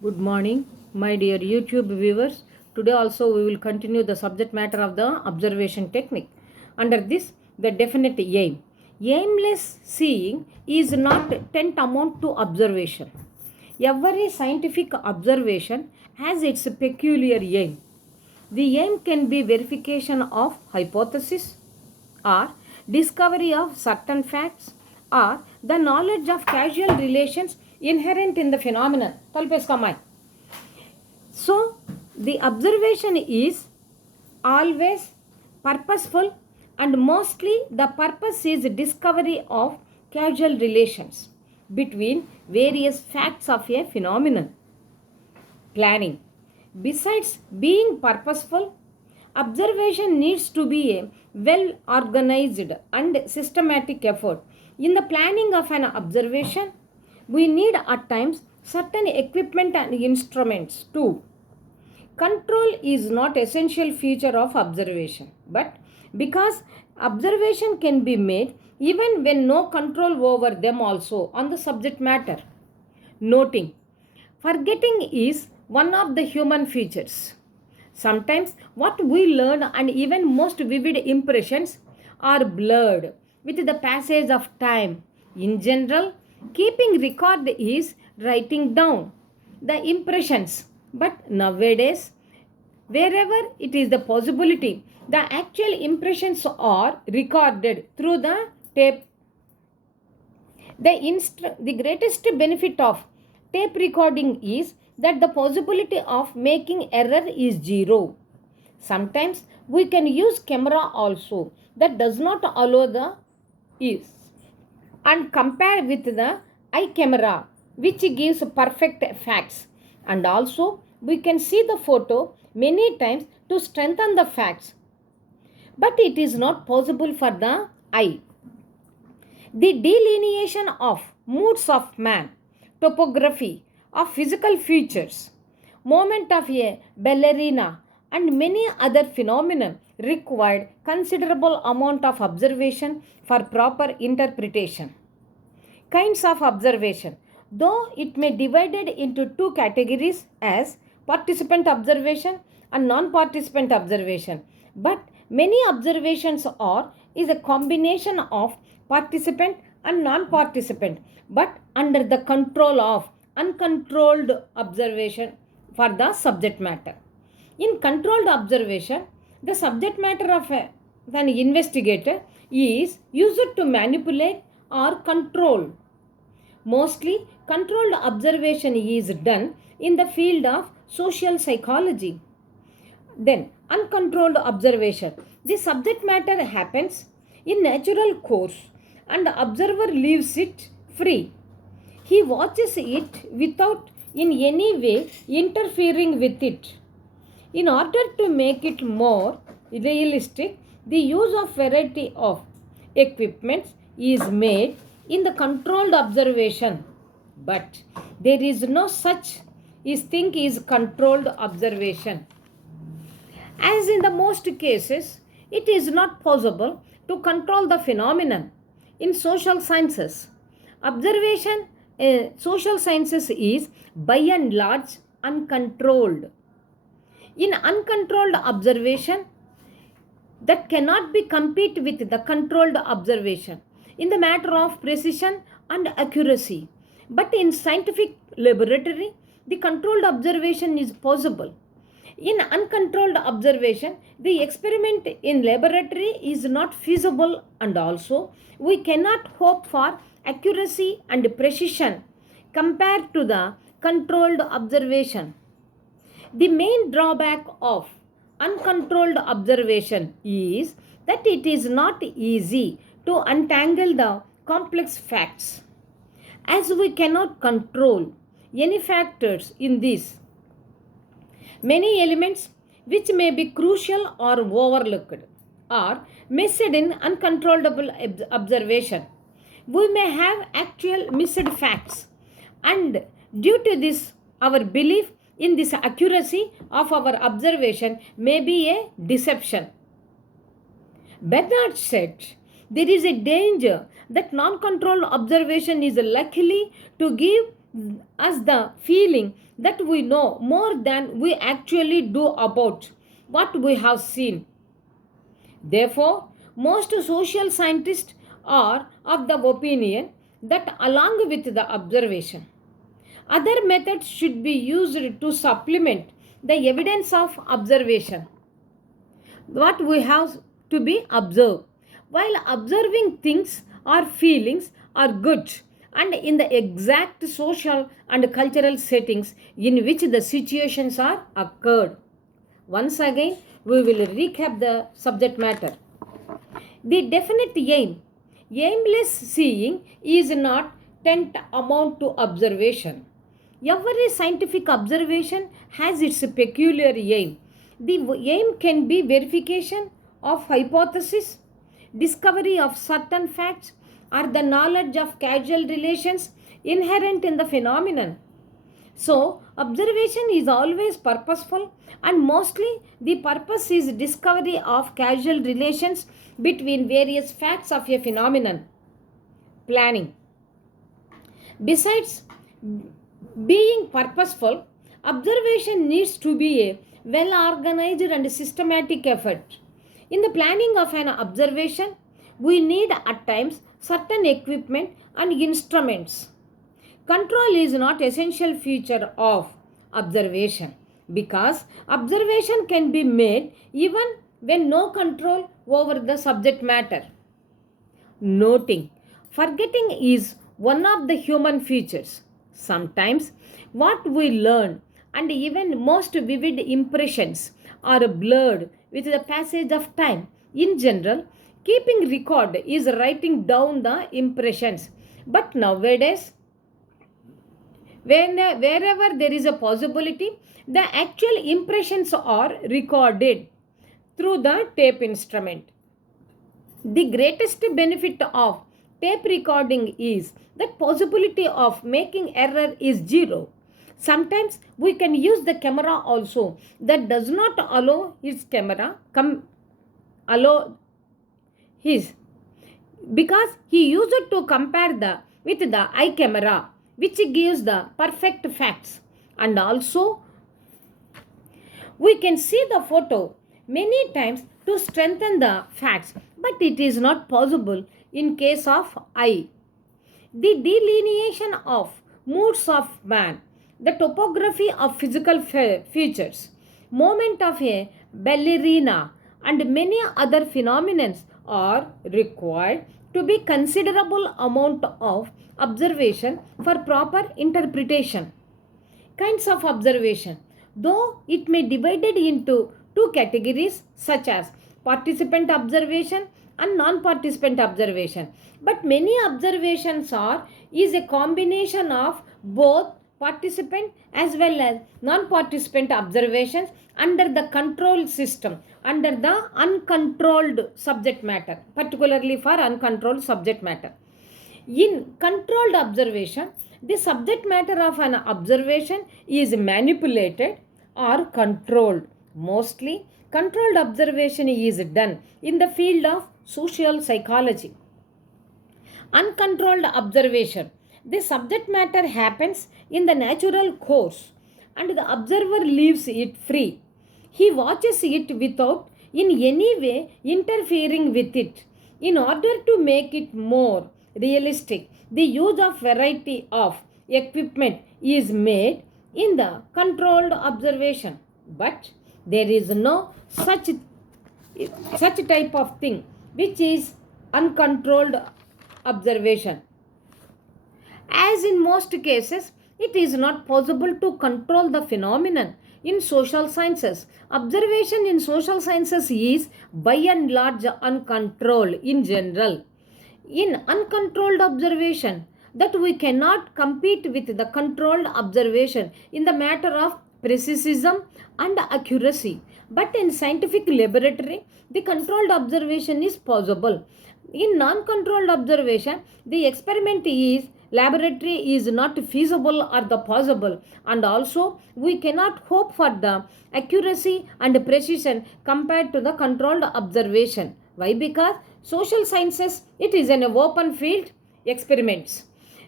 Good morning, my dear YouTube viewers. Today also we will continue the subject matter of the observation technique. Under this, the definite aim. Aimless seeing is not tantamount to observation. Every scientific observation has its peculiar aim. The aim can be verification of hypothesis or discovery of certain facts or the knowledge of causal relations inherent in the phenomenon. So, the observation is always purposeful and mostly the purpose is discovery of causal relations between various facts of a phenomenon. Planning. Besides being purposeful, observation needs to be a well organized and systematic effort. In the planning of an observation, we need at times certain equipment and instruments too. Control is not essential feature of observation, but because observation can be made even when no control over them also on the subject matter. Noting. Forgetting is one of the human features. Sometimes what we learn and even most vivid impressions are blurred with the passage of time. In general, keeping record is writing down the impressions. But nowadays, wherever it is the possibility, the actual impressions are recorded through the tape. The greatest benefit of tape recording is that the possibility of making error is zero. Sometimes we can use camera also that does not allow the is and compare with the eye camera which gives perfect facts, and also we can see the photo many times to strengthen the facts, but it is not possible for the eye. The delineation of moods of man, topography of physical features, movement of a ballerina, and many other phenomena required considerable amount of observation for proper interpretation. Kinds of observation. Though it may be divided into two categories as participant observation and non-participant observation, but many observations are is a combination of participant and non-participant, but under the control of uncontrolled observation for the subject matter. In controlled observation, the subject matter of an investigator is used to manipulate or control. Mostly, controlled observation is done in the field of social psychology. Then, uncontrolled observation. The subject matter happens in natural course and the observer leaves it free. He watches it without in any way interfering with it. In order to make it more realistic, the use of variety of equipments is made in the controlled observation, but there is no such thing is controlled observation. As in the most cases, it is not possible to control the phenomenon. In social sciences, observation social sciences is by and large uncontrolled. In uncontrolled observation, that cannot be compete with the controlled observation in the matter of precision and accuracy. But in scientific laboratory, the controlled observation is possible. In uncontrolled observation, the experiment in laboratory is not feasible, and also we cannot hope for accuracy and precision compared to the controlled observation. The main drawback of uncontrolled observation is that it is not easy to untangle the complex facts. As we cannot control any factors in this, many elements which may be crucial or overlooked or missed in uncontrollable observation. We may have actual missed facts, and due to this, our belief in this accuracy of our observation may be a deception. Bernard said, there is a danger that non-controlled observation is likely to give us the feeling that we know more than we actually do about what we have seen. Therefore, most social scientists are of the opinion that along with the observation, other methods should be used to supplement the evidence of observation. What we have to be observed. While observing things or feelings are good and in the exact social and cultural settings in which the situations are occurred. Once again, we will recap the subject matter. The definite aim. Aimless seeing is not tantamount to observation. Every scientific observation has its peculiar aim. The aim can be verification of hypothesis, discovery of certain facts, or the knowledge of causal relations inherent in the phenomenon. So, observation is always purposeful and mostly the purpose is discovery of causal relations between various facts of a phenomenon. Planning. Besides being purposeful, observation needs to be a well organized and systematic effort. In the planning of an observation, we need at times certain equipment and instruments. Control is not essential feature of observation because observation can be made even when no control over the subject matter. Noting. Forgetting is one of the human features. Sometimes what we learn and even most vivid impressions are blurred with the passage of time. In general, keeping record is writing down the impressions. But nowadays, wherever there is a possibility, the actual impressions are recorded through the tape instrument. The greatest benefit of tape recording is that possibility of making error is zero. Sometimes we can use the camera also that does not allow his camera allow his because he used it to compare the with the eye camera which gives the perfect facts, and also we can see the photo many times to strengthen the facts, but it is not possible in case of eye. The delineation of moods of man, the topography of physical features, movement of a ballerina, and many other phenomena are required to be considerable amount of observation for proper interpretation. Kinds of observation, though it may be divided into two categories such as participant observation and non-participant observation, but many observations are is a combination of both participant as well as non-participant observations under the control system, under the uncontrolled subject matter, particularly for uncontrolled subject matter. In controlled observation, the subject matter of an observation is manipulated or controlled. Mostly, controlled observation is done in the field of social psychology. Uncontrolled observation. The subject matter happens in the natural course and the observer leaves it free. He watches it without in any way interfering with it. In order to make it more realistic, the use of variety of equipment is made in the controlled observation. But there is no such type of thing which is uncontrolled observation. As in most cases, it is not possible to control the phenomenon in social sciences. Observation in social sciences is by and large uncontrolled in general. In uncontrolled observation, that we cannot compete with the controlled observation in the matter of precision and accuracy. But in scientific laboratory, the controlled observation is possible. In non-controlled observation, the experiment is laboratory is not feasible or the possible, and also we cannot hope for the accuracy and precision compared to the controlled observation. Why? Because social sciences, it is an open field experiments.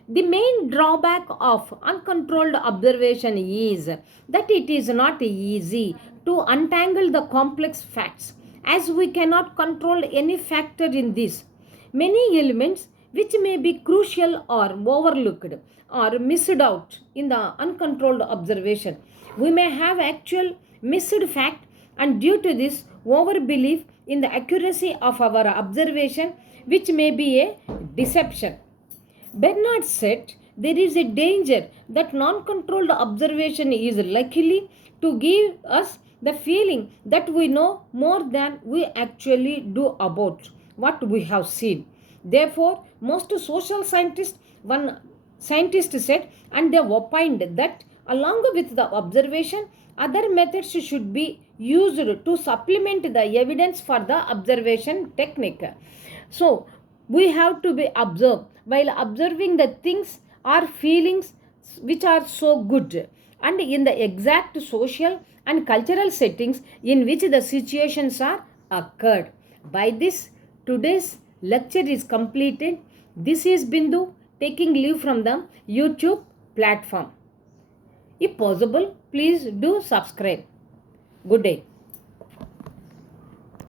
The main drawback of uncontrolled observation is that it is not easy to untangle the complex facts, as we cannot control any factor in this. Many elements which may be crucial or overlooked or missed out in the uncontrolled observation. We may have actual missed fact, and due to this overbelief in the accuracy of our observation, which may be a deception. Bernard said there is a danger that non controlled observation is likely to give us the feeling that we know more than we actually do about what we have seen. Therefore, most social scientists, one scientist said, and they opined that along with the observation, other methods should be used to supplement the evidence for the observation technique. So, we have to be observed while observing the things or feelings which are so good, and in the exact social and cultural settings in which the situations are occurred. By this, today's lecture is completed. This is Bindu taking leave from the YouTube platform. If possible, please do subscribe. Good day.